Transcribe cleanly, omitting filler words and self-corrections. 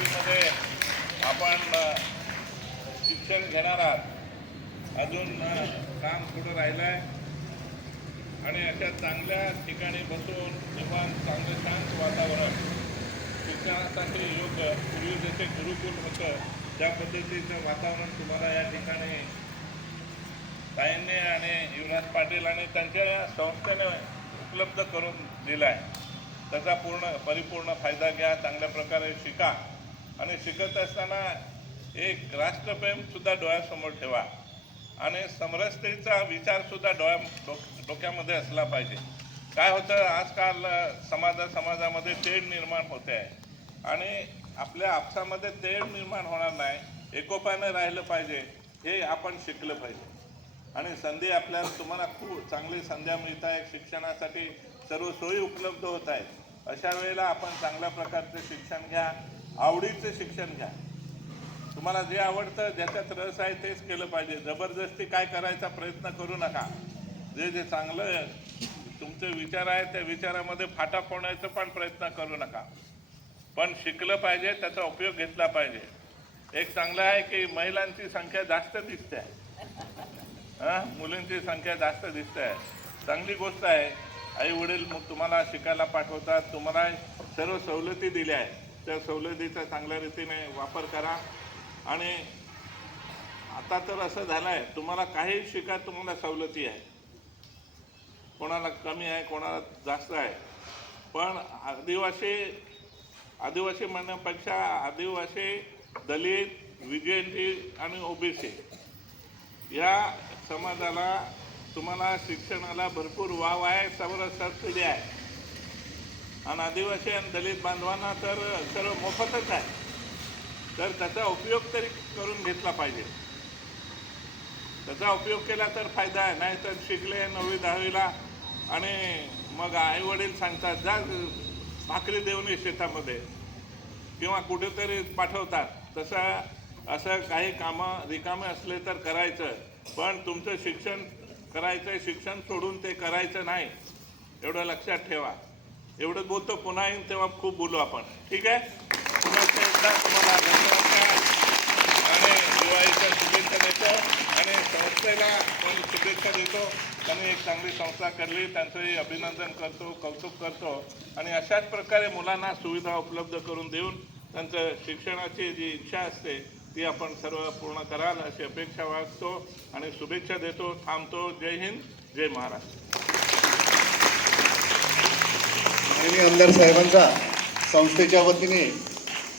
पद्धतीमध्ये आपण शिक्षण घेणार आहात. अजून काम पुढं राहिलं आहे आणि अशा चांगल्या ठिकाणी बसून निवांत चांगलं शांत वातावरण शिक्षणासाठी योग्य पूर्वी जसे गुरुकुल होतं त्या पद्धतीचं वातावरण तुम्हाला या ठिकाणी ताईंनी आणि युवराज पाटील आणि त्यांच्या संस्थेने उपलब्ध करून दिला आहे. त्याचा परिपूर्ण फायदा घ्या, चांगल्या प्रकारे शिका आणि शिकत असताना एक राष्ट्रप्रेमसुद्धा डोळ्यासमोर ठेवा आणि समरसतेचा विचारसुद्धा डोक्यामध्ये असला पाहिजे. काय होतं आजकाल समाजामध्ये तेढ निर्माण होते आहे आणि आपल्या आपसामध्ये तेढ निर्माण होणार नाही, एकोप्याने राहिलं पाहिजे हे आपण शिकलं पाहिजे. आणि संधी आपल्याला तुम्हाला खूप चांगली संध्या मिळत आहे, शिक्षणासाठी सर्व सोयी उपलब्ध होत आहेत. अशा वेळेला आपण चांगल्या प्रकारचं शिक्षण घ्या, आवडीचं शिक्षण घ्या. तुम्हाला जे आवडतं ज्याच्यात रस आहे तेच केलं पाहिजे. जबरदस्ती काय करायचा प्रयत्न करू नका. जे चांगलं तुमचे विचार आहे त्या विचारामध्ये फाटा फोडण्याचा पण प्रयत्न करू नका. पण शिकलं पाहिजे, त्याचा उपयोग घेतला पाहिजे. एक चांगलं आहे की महिलांची संख्या जास्त दिसते आहे, मुलींची संख्या जास्त दिसते आहे, चांगली गोष्ट आहे. आई वडील मग तुम्हाला शिकायला पाठवतात, तुम्हाला सर्व सवलती दिल्या आहेत, त्या सवलतीचा चांगल्या रीतीने वापर करा. आणि आता तर असं झालं आहे तुम्हाला काही शिका, तुम्हाला सवलती आहे, कोणाला कमी आहे कोणाला जास्त आहे. पण आदिवासी म्हणण्यापेक्षा आदिवासी, दलित, विजयंती आणि ओबीसी या समाजाला तुम्हाला शिक्षणाला भरपूर वाव आहे, सबसिडी आहे. आणि आदिवासी आणि दलित बांधवांना तर सर्व मोफतच आहे. तर त्याचा उपयोग तरी करून घेतला पाहिजे. त्याचा उपयोग केला तर फायदा आहे. नाही तर शिकले 9वी 10वीला आणि मग आई वडील सांगतात जा भाकरी देऊन ये शेतामध्ये किंवा कुठेतरी पाठवतात. असं काही कामं रिकामे असले तर करायचं, पण तुमचं शिक्षण करायचं, शिक्षण सोडून ते करायचं नाही, एवढं लक्षात ठेवा. एवढंच बोलतो, पुन्हा येईन तेव्हा खूप बोलू आपण. ठीक आहे. पुन्हा एकदा तुम्हाला धन्यवाद आणि दिवाळीच्या शुभेच्छा देतो आणि संस्थेला पण शुभेच्छा देतो. त्यांनी एक चांगली संस्था करली, त्यांचंही अभिनंदन करतो, कौतुक करतो. आणि अशाच प्रकारे मुलांना सुविधा उपलब्ध करून देऊन त्यांचं शिक्षणाची जी इच्छा असते ती आपण सर्व पूर्ण कराल अशी अपेक्षा बाळगतो आणि शुभेच्छा देतो. थांबतो. जय हिंद, जय महाराष्ट्र. आमदार साहेबांचा संस्थेच्या वतीने